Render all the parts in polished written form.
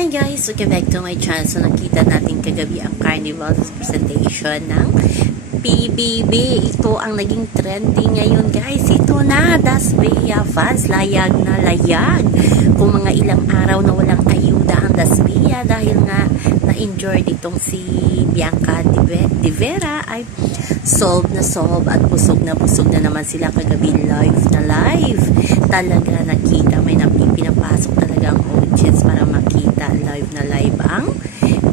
Hi guys! Welcome back to my channel. So nakita natin kagabi ang carnival presentation ng PBB. Ito ang naging trending ngayon guys. Ito na, Das Bea fans, layag na layag. Kung mga ilang araw na walang ayuda ang Das Bea dahil nga na-injured itong si Bianca de Vera ay solve at busog na naman sila kagabi, live na live. Talaga nakita, may pinapasok talaga ang audience para makita live na live ang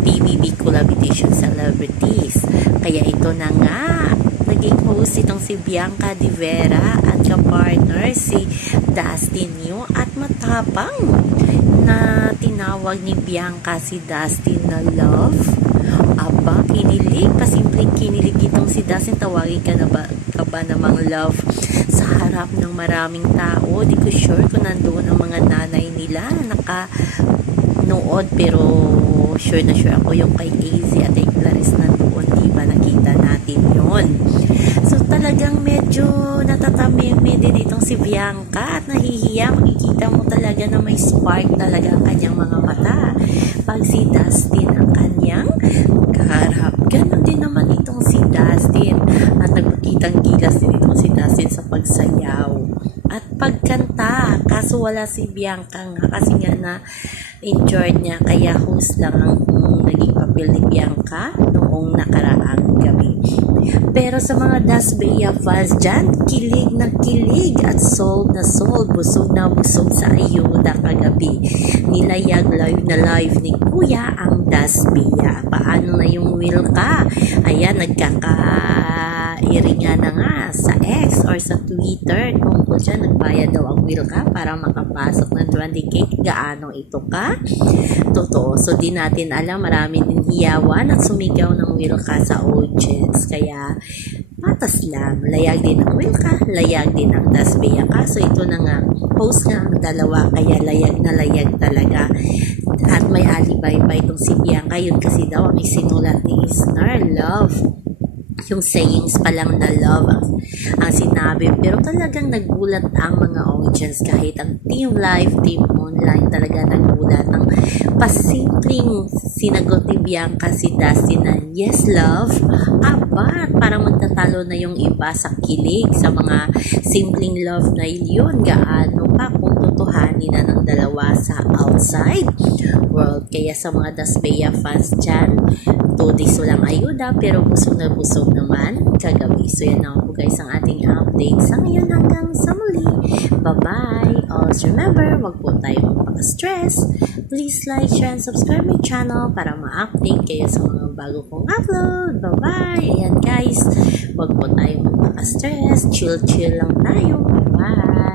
PBB Collaboration Celebrities. Kaya ito na nga, naging host itong si Bianca de Vera at kapartner si Dustin Yu, at matapang na tinawag ni Bianca si Dustin na love. Aba, kinilig, pasimpleng kinilig itong si Dustin. Tawagin ka ba namang love sa harap ng maraming tao? Di ko sure kung nandoon ang mga nanay nila nakanood, pero sure na sure ako yung kay AZ at kay Clarice nandoon, di ba nakita natin yon. So talagang medyo natatameme din itong si Bianca at nahihiya. Makikita mo talaga na may spark talaga ang kanyang mga mata pag si Dustin ang kanyang kaharap. Ganon din naman itong si Dustin, at nagpakitang gilas din itong si Dustin sa pagsayaw at pagkanta. Kaso wala si Bianca nga kasi nga na injured niya, kaya host lang ang naging papel ni Bianca noong nakaraang gabi. Pero sa mga Das Bea fans dyan, kilig na kilig at sold na sold, busog na busog sa ayuda kagabi. Nilayag live na live ni Kuya ang Das Bea. Paano na yung will ka? Ayan, nagkaka-iringa na nga sa X or sa Twitter tungkol dyan. Nagbayad daw ang will ka para makapasok ng 20K. Gaano ito ka? Totoo. So di natin alam, marami din hiyawan at sumigaw ng will ka sa audience. Kaya patas lang, layag din ang will ka, layag din ang Das Bea. Kaso ito na nga, host nga ang dalawa, kaya layag na layag talaga. At may alibay pa itong si Bianca. Yun kasi daw ang isinulat ni Isnar, love. Yung sayings pa lang na love ang sinabi, pero talagang nagulat ang mga audience. Kahit ang team live, team online, talaga nagulat. Ang pasimpleng sinagot ni Bianca si Dustin na yes love, abat parang magtatalo na yung iba sa kilig sa mga simpleng love na yun. Gaano pa kung tutuhanin na ng dalawa sa outside world. Kaya sa mga Das Bea fans dyan, 2 days walang ayuda pero busog na busog naman kagabi. So yan na po guys ang ating update sa ngayon, hanggang sa muli. Bye-bye! Also remember, wag po tayo magpaka-stress. Please like, share, and subscribe my channel para ma-update kayo sa mga bago kong upload. Bye-bye! Ayan guys, wag po tayo magpaka-stress. Chill lang tayo. Bye-bye!